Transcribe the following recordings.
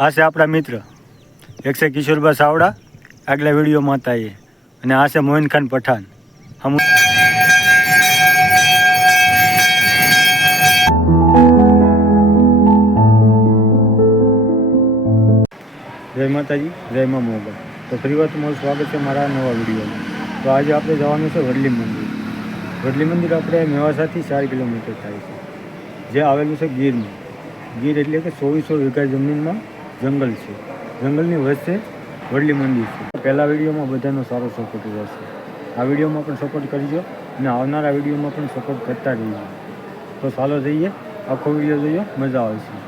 આ છે આપણા મિત્ર, એક છે કિશોરભાઈ સાવડા, આગલા વિડીયોમાં હતા એ, અને આ છે મોઇન ખાન પઠાણ. જય માતાજી, જય મા મોગલ. તો ફરી વાર તમારું સ્વાગત છે મારા નવા વિડીયોમાં. તો આજે આપણે જવાનું છે વડલી મંદિર. વડલી મંદિર આપણે મેવાસાથી 4 કિલોમીટર થાય છે, જે આવેલું છે ગીરમાં. ગીર એટલે કે 2400 વીઘા જમીનમાં જંગલ છે. જંગલની વચ્ચે વડલી મંદિર છે. પહેલા વિડીયોમાં બધાનો સારો સપોર્ટ રહેશે. આ વિડીયોમાં પણ સપોર્ટ કરજો અને આવનારા વિડીયોમાં પણ સપોર્ટ કરતા રહીજો. તો ચાલો જઈએ, આખો વિડીયો જોઈએ, મજા આવશે.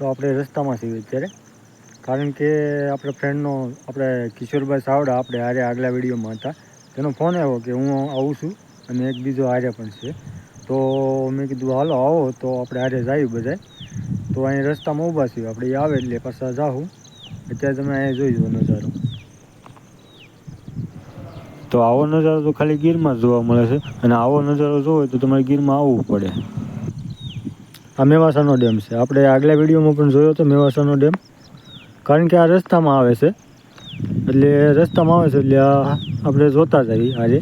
તો આપણે રસ્તામાં છીએ અત્યારે, કારણ કે આપણા ફ્રેન્ડનો, આપણે કિશોરભાઈ સાવડા, આપણે હારે આગલા વિડીયોમાં હતા, તેનો ફોન આવ્યો કે હું આવું છું અને એક બીજો હારે પણ છે. તો મેં કીધું હાલો આવો, તો આપણે હારે જઈએ બધાય. તો અહીં રસ્તામાં ઊભા છીએ આપણે, એ આવે એટલે પાછા જાઉં. અત્યારે તમે અહીંયા જોઈ જુઓ નજારો. તો આવો નજારો તો ખાલી ગીરમાં જ જોવા મળે છે, અને આવો નજારો જોવો હોય તો તમારે ગીરમાં આવવું પડે. આ મેવાસાનો ડેમ છે. આપણે આગલા વિડીયોમાં પણ જોયો હતો મેવાસાનો ડેમ, કારણ કે આ રસ્તામાં આવે છે, એટલે રસ્તામાં આવે છે એટલે આપણે જોતા જઈએ આજે.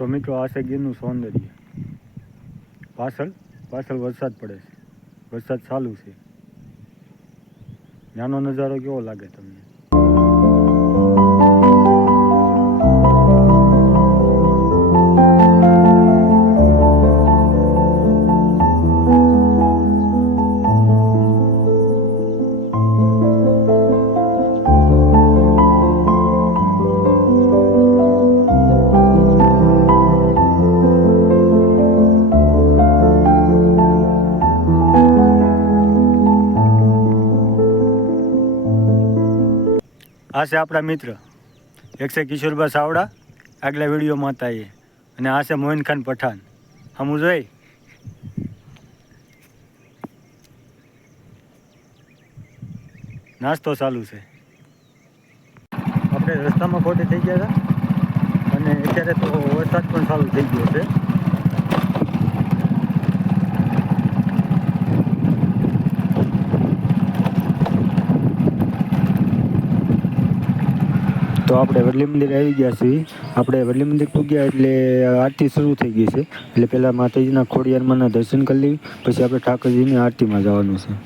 તો મિત્રો, આ છે ગીરનું સૌંદર્ય. પાછળ વરસાદ પડે છે, વરસાદ ચાલુ છે. ત્યાંનો નજારો કેવો લાગે તમને? આ છે આપણા મિત્ર, એક છે કિશોરબા સાવડા, આગલા વિડીયોમાં હતા એ, અને આ છે મોઇન ખાન પઠાણ. હમું જોઈ નાસ્તો ચાલુ છે. આપણે રસ્તામાં ખોટે થઈ ગયા હતા અને અત્યારે તો વરસાદ પણ ચાલુ થઈ ગયો છે. તો આપણે વડલી મંદિર આવી ગયા છીએ. આપણે વડલી મંદિર પૂગ્યા એટલે આરતી શરૂ થઈ ગઈ છે. એટલે પહેલાં માતાજીના ખોડિયારમાંના દર્શન કરી લઈ, પછી આપણે ઠાકોરજીની આરતીમાં જવાનું છે.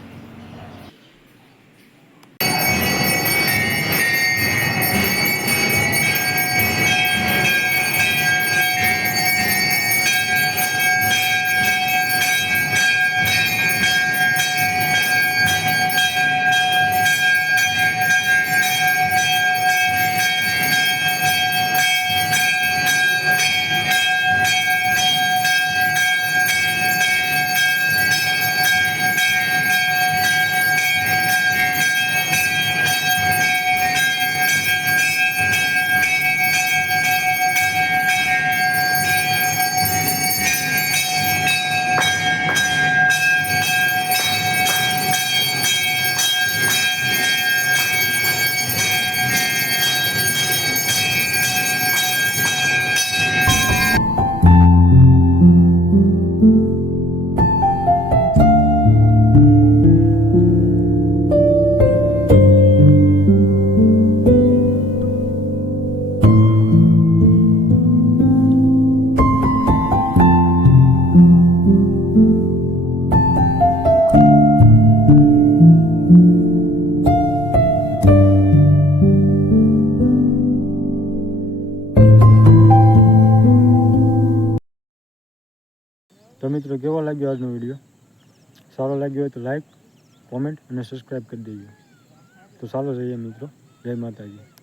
તો મિત્રો, કેવો લાગ્યો આજનો વિડીયો? સારો લાગ્યો હોય તો લાઈક, કોમેન્ટ અને સબસ્ક્રાઈબ કરી દેજો. તો ચાલો જઈએ મિત્રો. જય માતાજી.